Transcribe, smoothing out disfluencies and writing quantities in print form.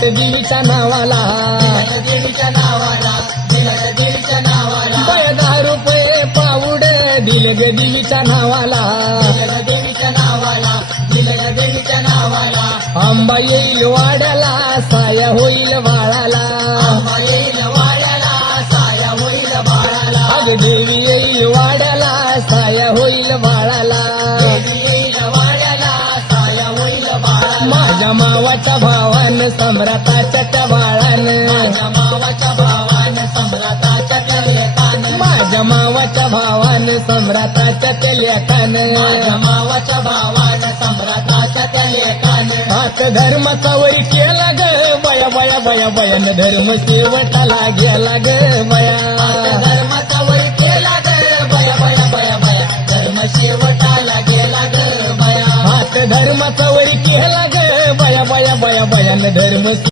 दिल्यात देवीच्या नावाला, देवीच्या नावाला, दिल्यात देवीच्या नावाला, बया 10 रुपये पाऊड दिले ग देवीच्या नावाला, दिल्यात देवीच्या नावाला, दिल्यात देवीच्या नावाला, आंबा येईल वाड्याला साया होईल बाळाला, आंबा येईल वाड्याला, साया होईल बाळाला, अग देवी येईल वाड्याला साया होईल बाळाला, देवी येईल वाड्याला, साया होईल बाळाला, माझ्या मावाच्या भावानं सम्राटाच्या त्या बाळानं, माझ्या मावाच्या भावानं सम्राटाच्या त्या लेकानं, माझ्या मावाच्या भावानं सम्राटाच्या त्या लेकानं, माझ्या मावाच्या भावानं सम्राटाच्या त्या लेकानं, हात धर्माचा वरी केला ग बया बया बया बयान धर्म शेवटाला गेला ग बया, धर्माचा वै केला ग बया बया बया बया, धर्म शेवटाला गेला ग बया, हात धर्माचा वरी केला ग बया बया बया बयान धर्म